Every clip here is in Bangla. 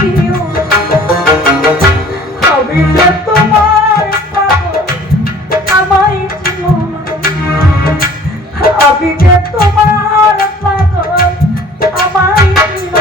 দিও আমি যে তোমার পাগল আমায় দিও আমি যে তোমার পাগল আমায় দিও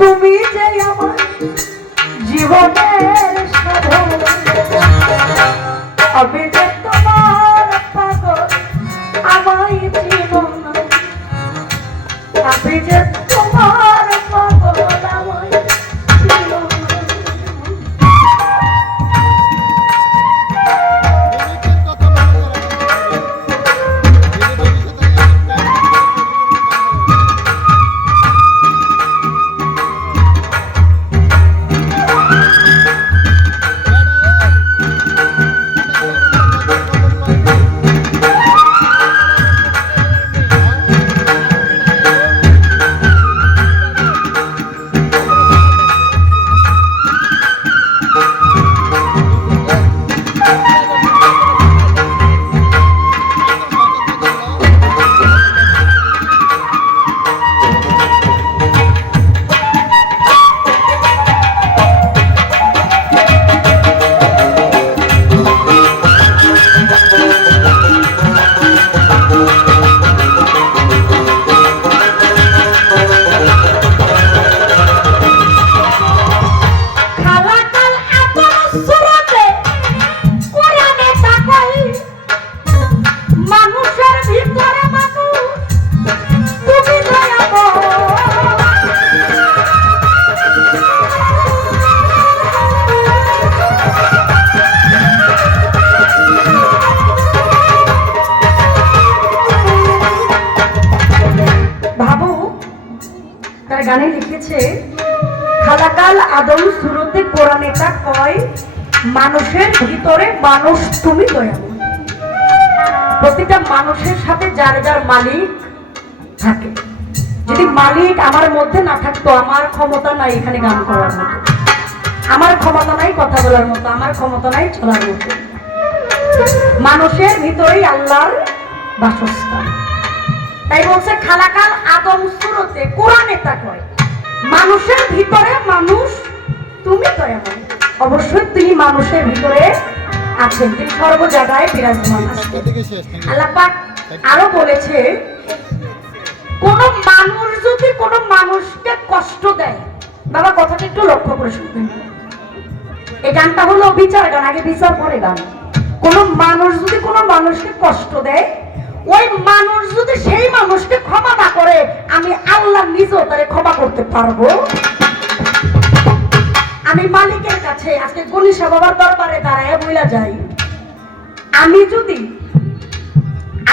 তুমি যে আমার জীবনের সাধন আমি যে তোমার পাগল আমায় চিনো না আমি যে তোমার পাগল আমায় চিনো না গানে লিখেছে খালাকাল আদম সুরতে কোরআনে তা কয় মানুষের ভিতরে মানুষ তুমি দয়াময় প্রতিটা মানুষের সাথে যার যার মালিক থাকে যদি মালিক আমার মধ্যে না থাকতো আমার ক্ষমতা নাই এখানে গান করার মতো আমার ক্ষমতা নাই কথা বলার মতো আমার ক্ষমতা নাই চলার মতো মানুষের ভিতরেই আল্লাহর বাসস্থান তাই বলছে খালাকাল আদম সুরতে কোরআনে তা কয় মানুষের ভিতরে মানুষ তুমি দয়াময় অবশ্যই তিনি মানুষের ভিতরে আছেন তিনি সর্ব জায়গায় বিরাজমান আছেন আল্লাহ পাক আরো বলেছে কোন মানুষ যদি কোন মানুষকে কষ্ট দেয় বাবা কথাটা একটু লক্ষ্য করে শুনবেন এই গানটা হলো বিচার গান আগে বিচার পরে গান কোন মানুষ যদি কোন মানুষকে কষ্ট দেয় ওই মানুষ যদি সেই মানুষকে ক্ষমা না করে আমি আল্লাহ নিজেও তারে ক্ষমা করতে পারবো আমি মালিকের কাছে আজকে গণিশা বাবার দরবারে দাঁড়ায় বইলা যাই আমি যদি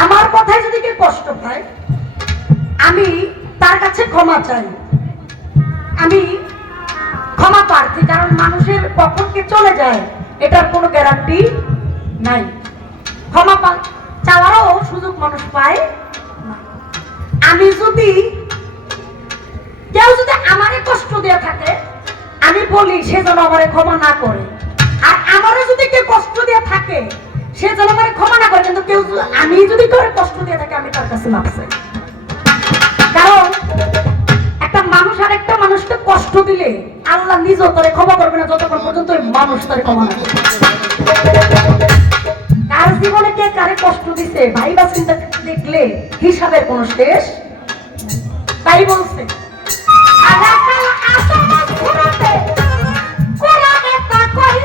আমার কথায় যদি কেউ কষ্ট পায় আমি তার কাছে ক্ষমা চাই আমি ক্ষমা প্রার্থী কারণ মানুষের কখন কে চলে যায় এটার কোনো গ্যারান্টি নাই ক্ষমা চাওয়ারও সুযোগ মানুষ পায় না। আমি যদি কেউ যদি আমারে কষ্ট দিয়ে থাকে, আমি বলি সে যেন আমারে ক্ষমা না করে। আর আমারে যদি কেউ কষ্ট দিয়ে থাকে, সে যেন আমারে ক্ষমা না করে। কিন্তু কেউ আমি যদি কাউকে কষ্ট দিয়ে থাকে, আমি তার কাছে মাপ চাই। কারণ একটা মানুষ আর একটা মানুষকে কষ্ট দিলে আল্লাহ নিজেও তারে ক্ষমা করবে না, যতক্ষণ পর্যন্ত ওই মানুষ তারে ক্ষমা না করবে। কার জীবনে কে কারে কষ্ট দিছে ভাইবা চিন্তা দেখলে হিসাবের কোনো শেষ। তাই বলছে আগাকাল আসমান ঘুরাতে কোরআনে তা কই